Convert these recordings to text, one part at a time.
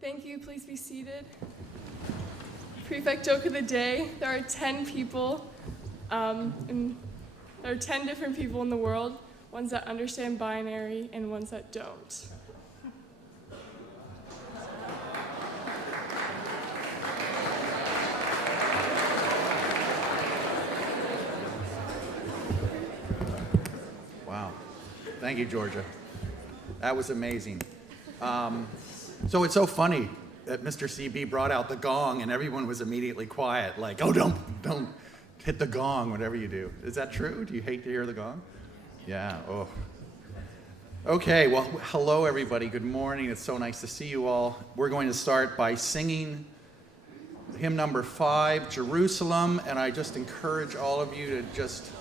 Thank you. Please be seated. Prefect joke of the day. There are 10 people, and there are 10 different people in the world, ones that understand binary and ones that don't. Wow. Thank you, Georgia. That was amazing. So it's so funny that Mr. CB brought out the gong and everyone was immediately quiet, like, oh, don't hit the gong, whatever you do. Is that true? Do you hate to hear the gong? Yeah, oh. Okay, well, hello, everybody. Good morning. It's so nice to see you all. We're going to start by singing hymn number 5, Jerusalem, and I just encourage all of you to just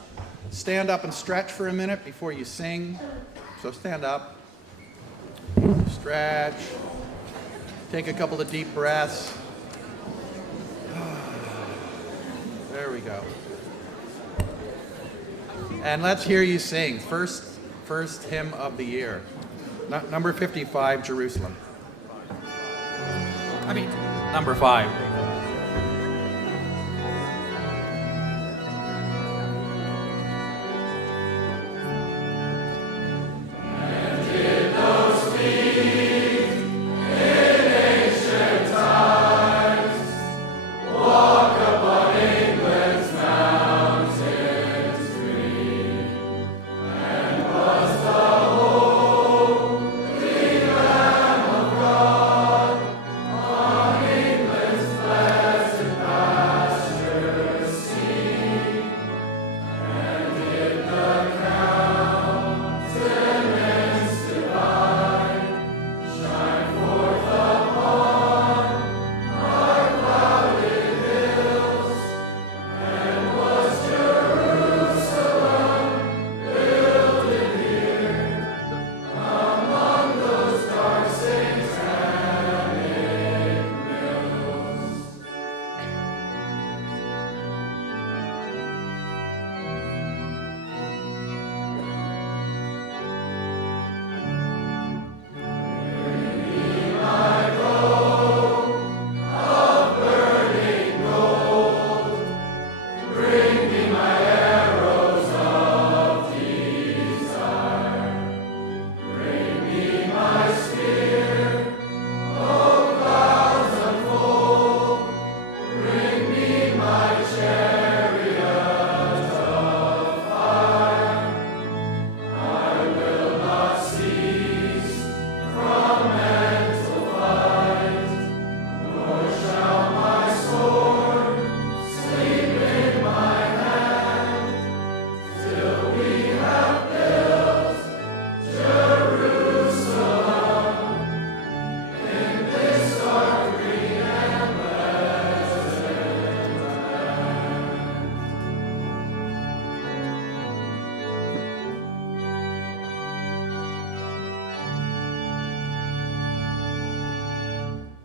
stand up and stretch for a minute before you sing. So stand up, stretch, take a couple of deep breaths. There we go. And let's hear you sing. First hymn of the year. Number 55, Jerusalem. Number 5.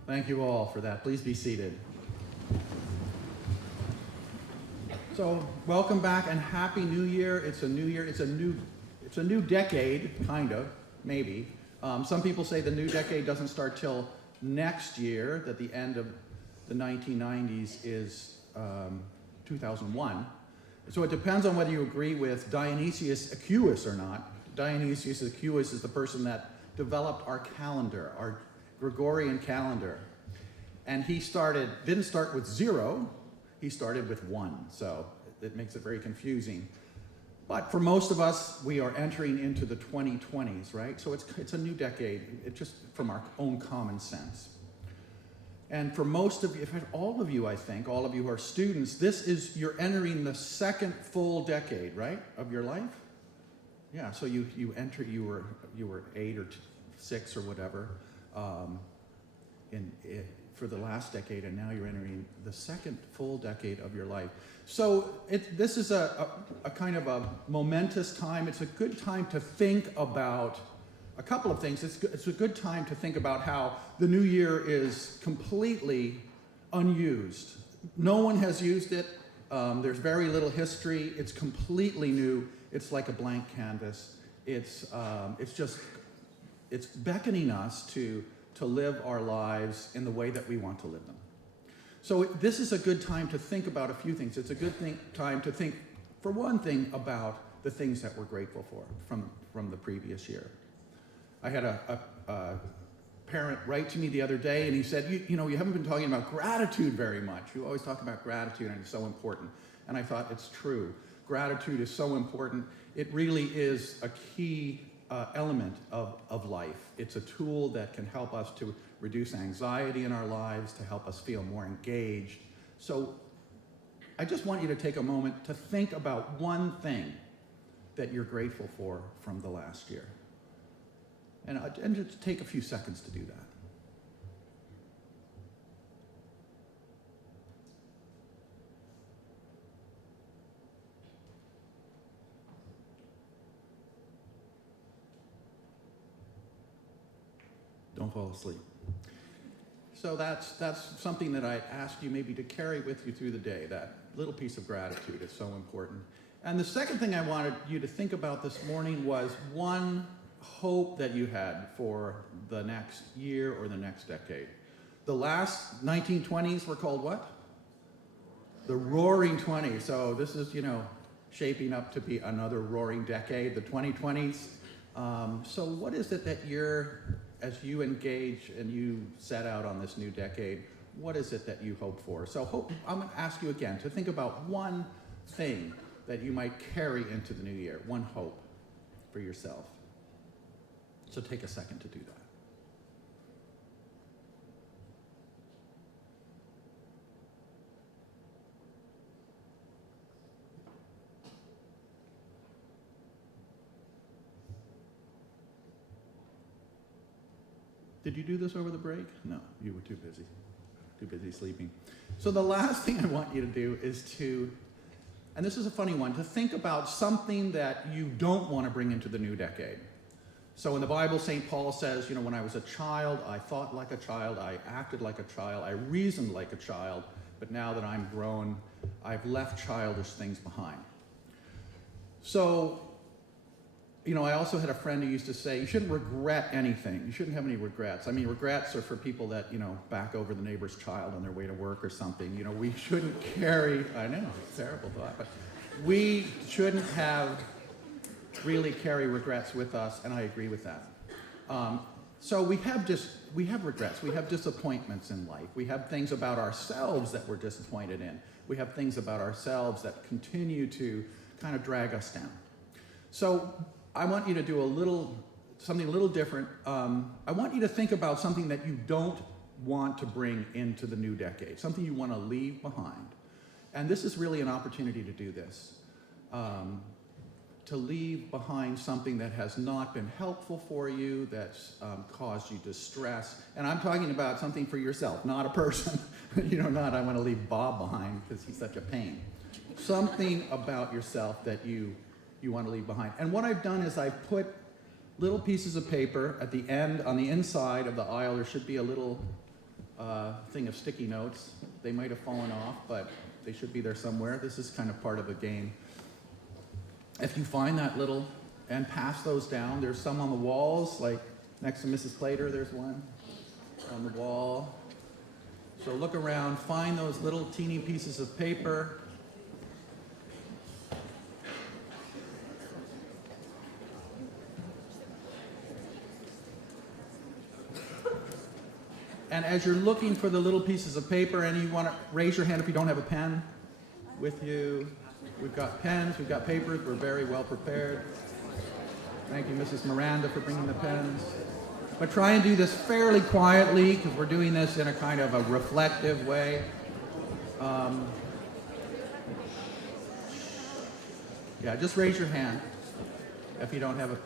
Thank you all for that. Please be seated. So, welcome back and Happy New Year. It's a new year. It's a new decade, kind of, maybe. Some people say the new decade doesn't start till next year, that the end of the 1990s is 2001. So it depends on whether you agree with Dionysius Equus or not. Dionysius Equus is the person that developed our calendar, our Gregorian calendar. And he didn't start with 0, he started with 1. So it makes it very confusing. But for most of us, we are entering into the 2020s, right? So it's a new decade, it's just from our own common sense. And for most of you, if not all of you, I think, all of you who are students, you're entering the second full decade, right, of your life? Yeah, so you were 8 or 6 or whatever for the last decade, and now you're entering the second full decade of your life. So this is a kind of a momentous time. It's a good time to think about a couple of things. It's a good time to think about how the new year is completely unused. No one has used it. There's very little history. It's completely new. It's like a blank canvas. It's beckoning us to to live our lives in the way that we want to live them. So this is a good time to think about a few things. It's a good time to think, for one thing, about the things that we're grateful for from the previous year. I had a parent write to me the other day, and he said, you know, you haven't been talking about gratitude very much. You always talk about gratitude, and it's so important. And I thought, it's true. Gratitude is so important. It really is a key element of life. It's a tool that can help us to reduce anxiety in our lives, to help us feel more engaged. So I just want you to take a moment to think about one thing that you're grateful for from the last year. And just take a few seconds to do that. Don't fall asleep. So that's something that I ask you maybe to carry with you through the day. That little piece of gratitude is so important. And the second thing I wanted you to think about this morning was one hope that you had for the next year or the next decade. The last 1920s were called what? The Roaring 20s. So this is, shaping up to be another roaring decade, the 2020s. So what is it that as you engage and you set out on this new decade, what is it that you hope for? So I'm going to ask you again to think about one thing that you might carry into the new year, one hope for yourself. So take a second to do that. Did you do this over the break? No, you were too busy sleeping. So the last thing I want you to do is and this is a funny one, to think about something that you don't want to bring into the new decade. So in the Bible, St. Paul says, when I was a child, I thought like a child, I acted like a child, I reasoned like a child, but now that I'm grown, I've left childish things behind. So, I also had a friend who used to say, you shouldn't regret anything. You shouldn't have any regrets. I mean, regrets are for people that, back over the neighbor's child on their way to work or something. We shouldn't carry, I know, it's a terrible thought, but we shouldn't really carry regrets with us, and I agree with that. So we have regrets. We have disappointments in life. We have things about ourselves that we're disappointed in. We have things about ourselves that continue to kind of drag us down. So I want you to do something a little different. I want you to think about something that you don't want to bring into the new decade, something you want to leave behind. And this is really an opportunity to do this, to leave behind something that has not been helpful for you, that's caused you distress. And I'm talking about something for yourself, not a person. Not I want to leave Bob behind because he's such a pain. Something about yourself that you want to leave behind. And what I've done is I've put little pieces of paper at the end, on the inside of the aisle. There should be a little thing of sticky notes. They might have fallen off, but they should be there somewhere. This is kind of part of the game. If you find that and pass those down, there's some on the walls, like next to Mrs. Plater, there's one on the wall. So look around, find those little teeny pieces of paper. And as you're looking for the little pieces of paper, and you want to raise your hand if you don't have a pen with you. We've got pens, we've got papers, we're very well prepared. Thank you, Mrs. Miranda, for bringing the pens. But try and do this fairly quietly, because we're doing this in a kind of a reflective way. Just raise your hand if you don't have a...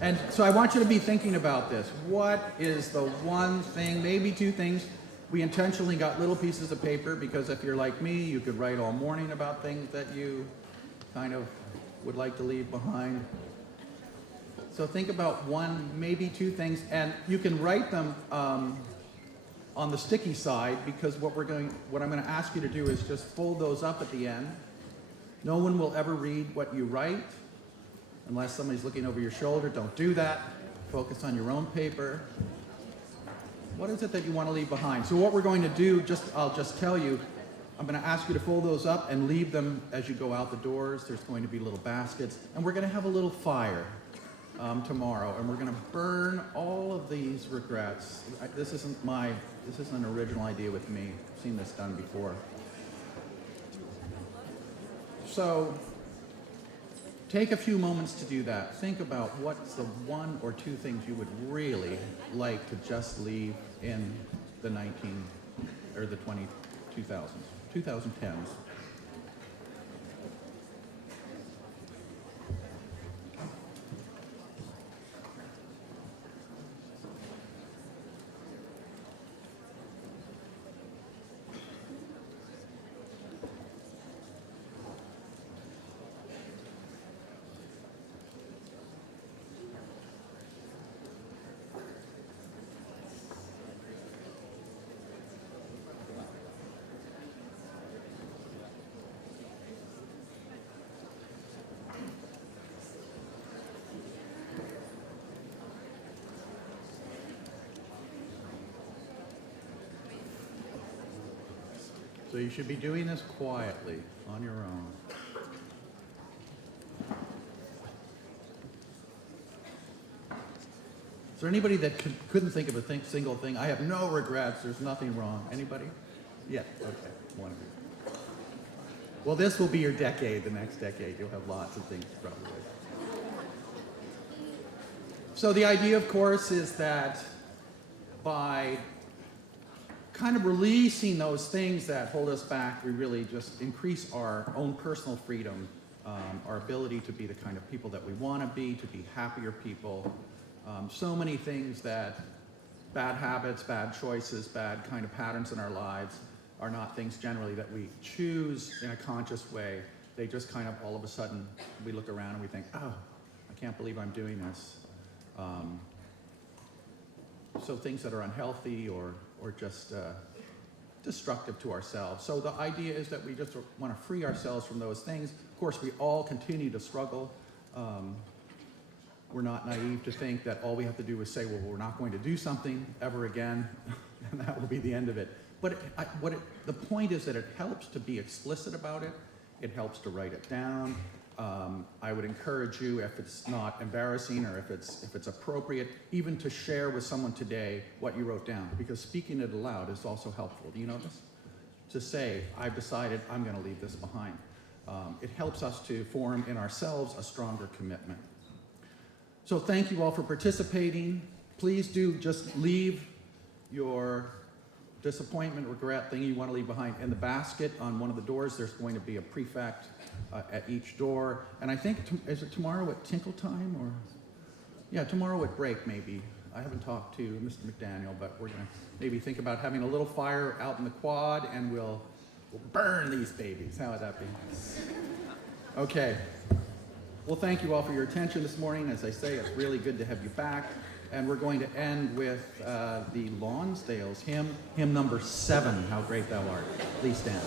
And so I want you to be thinking about this. What is the one thing, maybe two things? We intentionally got little pieces of paper because if you're like me, you could write all morning about things that you kind of would like to leave behind. So think about one, maybe two things, and you can write them on the sticky side, because what I'm going to ask you to do is just fold those up at the end. No one will ever read what you write. Unless somebody's looking over your shoulder, don't do that. Focus on your own paper. What is it that you want to leave behind? So what we're going to do, I'll just tell you, I'm going to ask you to fold those up and leave them as you go out the doors. There's going to be little baskets, and we're going to have a little fire tomorrow, and we're going to burn all of these regrets. This isn't an original idea with me. I've seen this done before. So take a few moments to do that. Think about what's the one or two things you would really like to just leave in the 2010s. So you should be doing this quietly on your own. Is there anybody that couldn't think of a single thing? I have no regrets. There's nothing wrong. Anybody? Yeah. Okay. One of you. Well, this will be your decade. The next decade, you'll have lots of things probably. So the idea, of course, is that by kind of releasing those things that hold us back, we really just increase our own personal freedom, our ability to be the kind of people that we want to be happier people. So many things that bad habits, bad choices, bad kind of patterns in our lives are not things generally that we choose in a conscious way. They just kind of all of a sudden, we look around and we think, oh, I can't believe I'm doing this. So things that are unhealthy or just destructive to ourselves. So the idea is that we just want to free ourselves from those things. Of course, we all continue to struggle. We're not naive to think that all we have to do is say, well, we're not going to do something ever again, and that will be the end of it. But the point is that it helps to be explicit about it. It helps to write it down. I would encourage you, if it's not embarrassing or if it's appropriate, even to share with someone today what you wrote down, because speaking it aloud is also helpful. Do you notice? To say, I've decided I'm going to leave this behind. It helps us to form in ourselves a stronger commitment. So thank you all for participating. Please do just leave your disappointment, regret, thing you want to leave behind in the basket on one of the doors. There's going to be a prefect at each door. And I think, is it tomorrow at tinkle time? Or yeah, tomorrow at break maybe. I haven't talked to Mr. McDaniel, but we're going to maybe think about having a little fire out in the quad, and we'll burn these babies. How would that be? Okay. Well, thank you all for your attention this morning. As I say, it's really good to have you back. And we're going to end with the Lonsdales hymn number 7, How Great Thou Art. Please stand.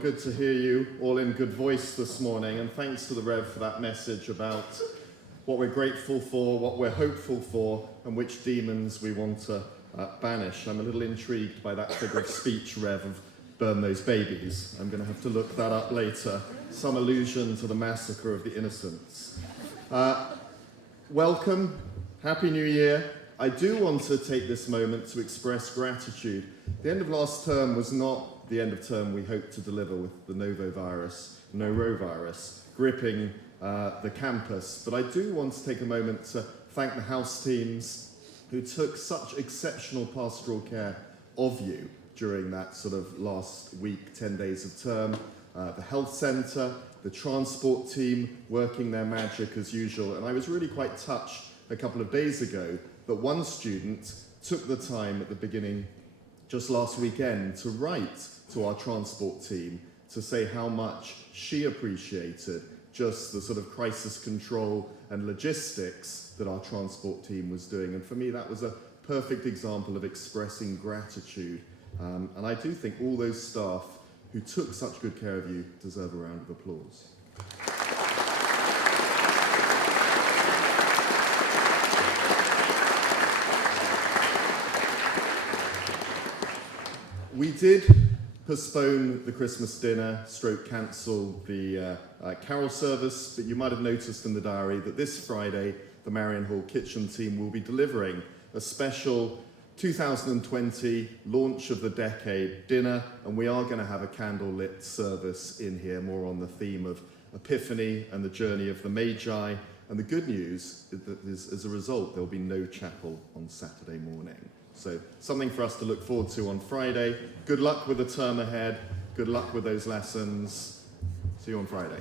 Good to hear you all in good voice this morning, and thanks to the Rev for that message about what we're grateful for, what we're hopeful for, and which demons we want to banish. I'm a little intrigued by that figure of speech, Rev, of burn those babies. I'm going to have to look that up later. Some allusion to the massacre of the innocents. Welcome, Happy New Year. I do want to take this moment to express gratitude. The end of last term was not the end of term we hoped to deliver with the norovirus, gripping the campus. But I do want to take a moment to thank the house teams who took such exceptional pastoral care of you during that sort of last week, 10 days of term. The health centre, the transport team working their magic as usual. And I was really quite touched a couple of days ago that one student took the time at the beginning, just last weekend, to write to our transport team to say how much she appreciated just the sort of crisis control and logistics that our transport team was doing. And for me, that was a perfect example of expressing gratitude. And I do think all those staff who took such good care of you deserve a round of applause. We did postpone the Christmas dinner, cancel the carol service, but you might have noticed in the diary that this Friday, the Marion Hall kitchen team will be delivering a special 2020 launch of the decade dinner, and we are going to have a candlelit service in here, more on the theme of Epiphany and the journey of the Magi. And the good news is that as a result, there'll be no chapel on Saturday morning. So something for us to look forward to on Friday. Good luck with the term ahead. Good luck with those lessons. See you on Friday.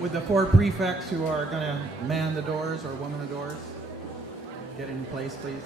Would the 4 prefects who are going to man the doors or woman the doors get in place, please?